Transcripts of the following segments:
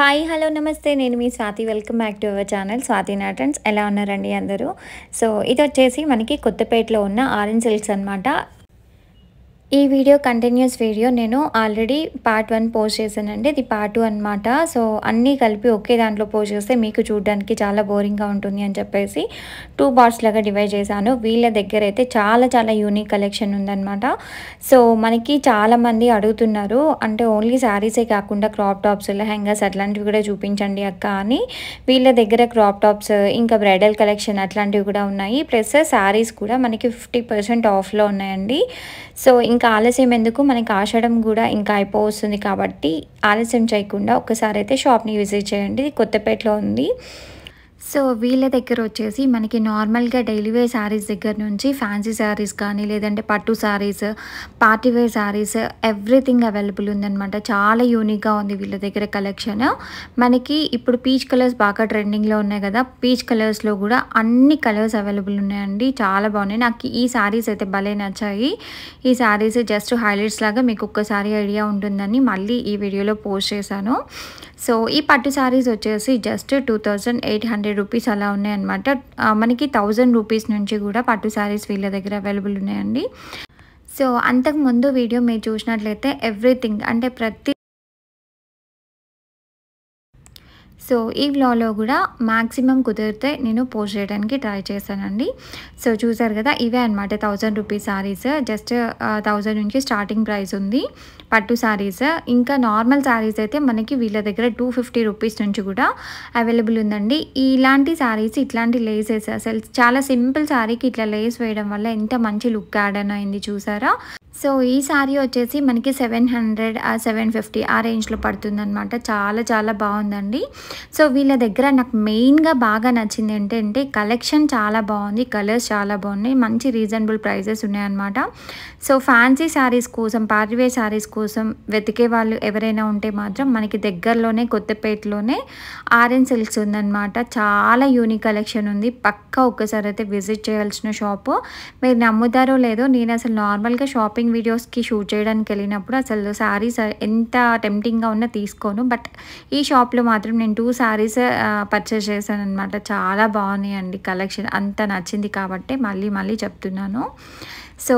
Hi hello నమస్తే నేను మీ Swathi welcome back to our channel Swathi నాటన్స్ ఎలా ఉన్నారండి అందరూ సో ఇది వచ్చేసి మనకి కొత్తపేటలో ఉన్న ఆరెంజ్ సిల్క్స్ అన్నమాట ఈ వీడియో కంటిన్యూస్ వీడియో నేను ఆల్రెడీ పార్ట్ 1 పోస్ట్ చేశానండి ఇది పార్ట్ 2 అన్నమాట సో అన్నీ కలిపి ఒకే దాంట్లో పోస్ట్ చేస్తే మీకు చూడడానికి చాలా బోరింగ్గా ఉంటుంది అని చెప్పేసి 2 పార్ట్స్ లాగా డివైడ్ చేశాను వీళ్ళ దగ్గర అయితే చాలా యూనిక్ కలెక్షన్ ఉందన్నమాట సో మనకి చాలామంది అడుగుతున్నారు అంటే ఓన్లీ శారీసే కాకుండా క్రాప్ టాప్స్ లెహంగాస్ అట్లాంటివి కూడా చూపించండి అక్క అని వీళ్ళ దగ్గర క్రాప్ టాప్స్ ఇంకా బ్రైడల్ కలెక్షన్ అట్లాంటివి కూడా ఉన్నాయి ప్లస్ శారీస్ కూడా మనకి 50% ఆఫ్లో ఉన్నాయండి సో ఇంకా ఆలస్యం ఎందుకు మనకి ఆషాఢం కూడా ఇంకా అయిపోతుంది కాబట్టి ఆలస్యం చేయకుండా ఒక్కసారి అయితే షాప్ని విజిట్ చేయండి కొత్తపేటలో ఉంది సో వీళ్ళ దగ్గర వచ్చేసి మనకి నార్మల్గా డైలీ వేర్ శారీస్ దగ్గర నుంచి ఫ్యాన్సీ శారీస్ కానీ లేదంటే పట్టు saris party wear saris everything available ఉందన్నమాట చాలా యూనిక్గా ఉంది వీళ్ళ దగ్గర కలెక్షన్ మనకి ఇప్పుడు పీచ్ కలర్స్ బాగా ట్రెండింగ్లో ఉన్నాయి కదా పీచ్ కలర్స్లో కూడా అన్ని కలర్స్ అవైలబుల్ ఉన్నాయండి చాలా బాగున్నాయి నాకు ఈ శారీస్ అయితే భలే నచ్చాయి ఈ శారీస్ జస్ట్ హైలైట్స్ లాగా మీకు ఒక్కసారి ఐడియా ఉంటుందని మళ్ళీ ఈ వీడియోలో పోస్ట్ చేశాను సో ఈ పట్టు శారీస్ వచ్చేసి జస్ట్ 2800 రూపీస్ అలా ఉన్నాయన్నమాట మనకి 1000 రూపీస్ నుంచి కూడా పట్టు శారీస్ వీళ్ళ దగ్గర అవైలబుల్ ఉన్నాయండి సో అంతకుముందు వీడియో మీరు చూసినట్లయితే ఎవ్రీథింగ్ అంటే ప్రతి సో ఈ వ్లాగ్లో కూడా మ్యాక్సిమం కుదిరితే నేను పోస్ట్ చేయడానికి ట్రై చేశానండి సో చూసారు కదా ఇవే అనమాట 1000 రూపీస్ శారీస్ జస్ట్ 1000 నుంచి స్టార్టింగ్ ప్రైస్ ఉంది పట్టు శారీస్ ఇంకా నార్మల్ శారీస్ అయితే మనకి వీళ్ళ దగ్గర 250 రూపీస్ నుంచి కూడా అవైలబుల్ ఉందండి ఇలాంటి శారీస్ ఇట్లాంటి లేసెస్ అసలు చాలా సింపుల్ శారీకి ఇట్లా లేస్ వేయడం వల్ల ఎంత మంచి లుక్ యాడ్ అయింది చూసారా సో ఈ శారీ వచ్చేసి మనకి 700 750 ఆ రేంజ్లో పడుతుంది అనమాట చాలా బాగుందండి సో వీళ్ళ దగ్గర నాకు మెయిన్గా బాగా నచ్చింది ఏంటంటే కలెక్షన్ చాలా బాగుంది కలర్స్ చాలా బాగున్నాయి మంచి రీజనబుల్ ప్రైజెస్ ఉన్నాయన్నమాట సో ఫ్యాన్సీ శారీస్ కోసం పార్టీవేర్ శారీస్ కోసం వెతికే వాళ్ళు ఎవరైనా ఉంటే మాత్రం మనకి దగ్గరలోనే కొత్తపేటలోనే ఆరెంజ్ సిల్క్స్ ఉందన్నమాట చాలా యూనిక్ కలెక్షన్ ఉంది పక్కా ఒక్కసారి అయితే విజిట్ చేయాల్సిన షాపు మీరు నమ్ముతారో లేదో నేను అసలు నార్మల్గా షాపింగ్ వీడియోస్కి షూట్ చేయడానికి వెళ్ళినప్పుడు అసలు శారీస్ ఎంత టెంప్టింగ్గా ఉన్నా తీసుకోను బట్ ఈ షాప్లో మాత్రం నేను 2 శారీస్ పర్చేస్ చేశాను అనమాట చాలా బాగున్నాయండి కలెక్షన్ అంత నచ్చింది కాబట్టి మళ్ళీ చెప్తున్నాను సో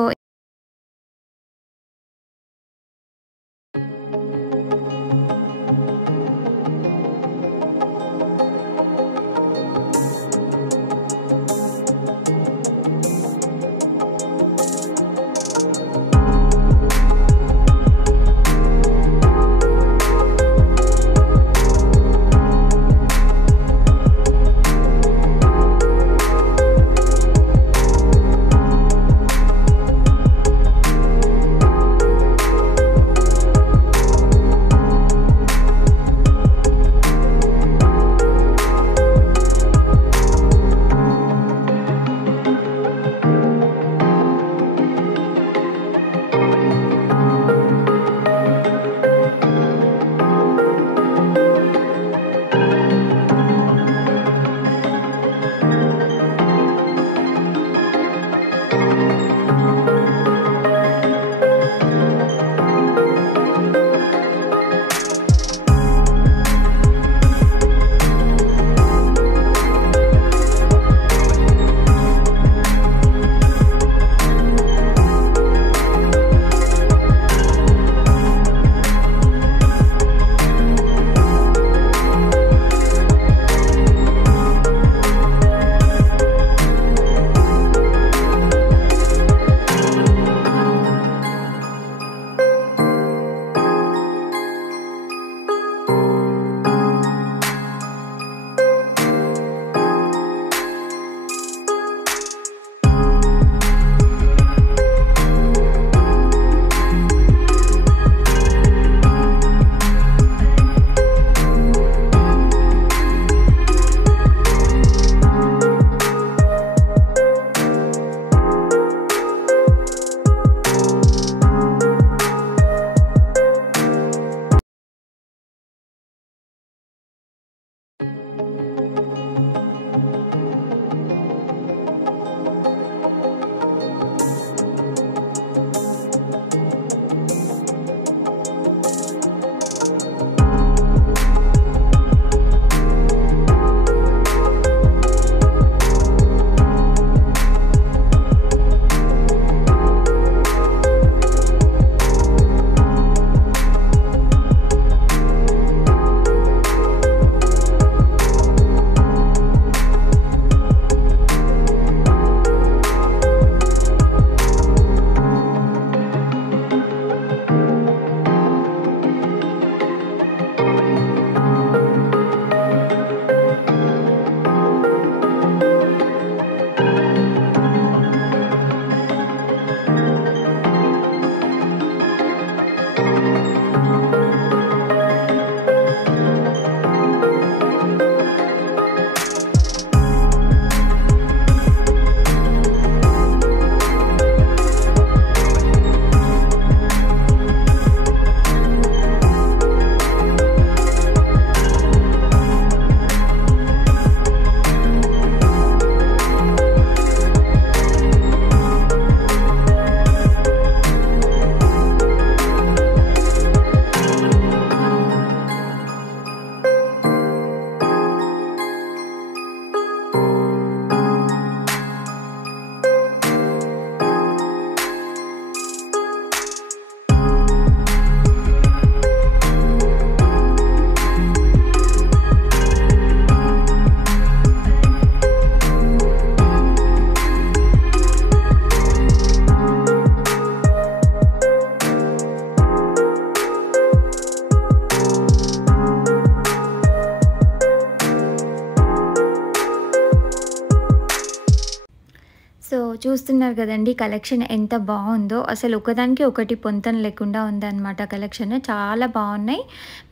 చూస్తున్నారు కదండీ కలెక్షన్ ఎంత బాగుందో. అసలు ఒకదానికి ఒకటి పొంతన లేకుండా ఉందన్నమాట కలెక్షన్. చాలా బాగున్నాయి.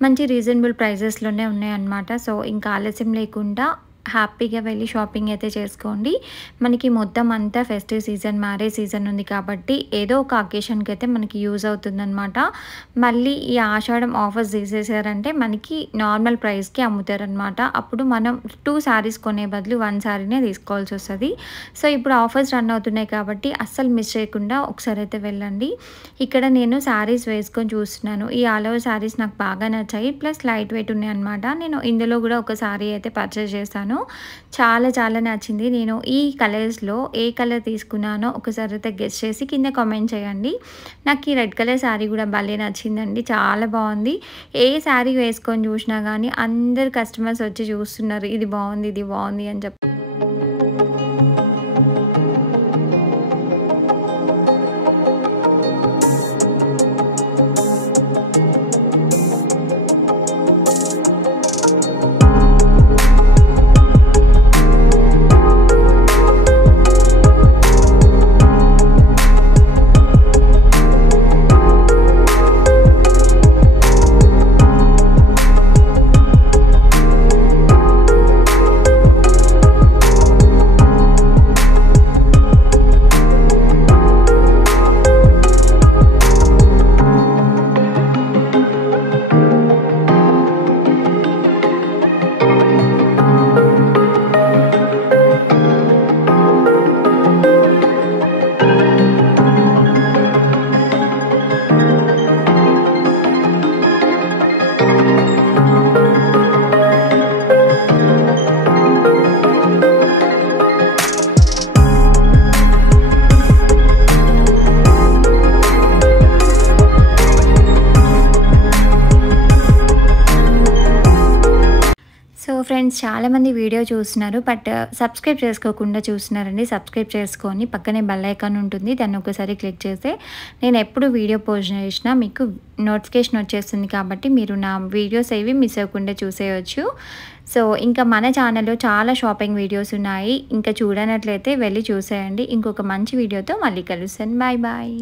మంచి రీజనబుల్ ప్రైజెస్‌లోనే ఉన్నాయన్నమాట. సో, ఇంకా ఆలస్యం లేకుండా హ్యాపీగా వెళ్ళి షాపింగ్ అయితే చేసుకోండి. మనకి మొత్తం అంతా ఫెస్టివ్ సీజన్, మ్యారేజ్ సీజన్ ఉంది కాబట్టి ఏదో ఒక అకేషన్‌కి అయితే మనకి యూజ్ అవుతుందన్నమాట. మళ్ళీ ఈ ఆషాఢం ఆఫర్స్ తీసేసారంటే మనకి నార్మల్ ప్రైస్‌కి అమ్ముతారనమాట. అప్పుడు మనం 2 శారీస్ కొనే బదులు 1 శారీనే తీసుకోవాల్సి వస్తది. సో, ఇప్పుడు ఆఫర్స్ రన్ అవుతున్నాయి కాబట్టి అస్సలు మిస్ చేయకుండా ఒకసారి అయితే వెళ్ళండి. ఇక్కడ నేను శారీస్ వేసుకొని చూస్తున్నాను. ఈ ఆల్ ఓవర్ శారీస్ నాకు బాగా నచ్చాయి. ప్లస్ లైట్ వెయిట్ ఉన్నాయన్నమాట. నేను ఇందులో కూడా ఒక శారీ అయితే పర్చేస్ చేశాను. చాలా నచ్చింది. నేను ఈ కలర్స్‌లో ఏ కలర్ తీసుకున్నానో ఒకసారి అయితే గెస్ చేసి కింద కామెంట్ చేయండి. నాకు ఈ రెడ్ కలర్ శారీ కూడా భలే నచ్చిందండి. చాలా బాగుంది. ఏ శారీ వేసుకొని చూసినా కానీ అందరు కస్టమర్స్ వచ్చి చూస్తున్నారు. ఇది బాగుంది అని చెప్పి. సో ఫ్రెండ్స్, చాలామంది వీడియో చూస్తున్నారు బట్ సబ్స్క్రైబ్ చేసుకోకుండా చూస్తున్నారండి. సబ్స్క్రైబ్ చేసుకొని పక్కనే బెల్ ఐకాన్ ఉంటుంది. దాన్ని ఒకసారి క్లిక్ చేస్తే నేను ఎప్పుడు వీడియో పోస్ట్ చేసినా మీకు నోటిఫికేషన్ వచ్చేస్తుంది. కాబట్టి మీరు నా వీడియోస్ ఏవి మిస్ అవ్వకుండా చూసేయచ్చు. సో, ఇంకా మన ఛానల్లో చాలా షాపింగ్ వీడియోస్ ఉన్నాయి. ఇంకా చూడనట్లయితే వెళ్ళి చూసేయండి. ఇంకొక మంచి వీడియోతో మళ్ళీ కలుస్తాను. బాయ్.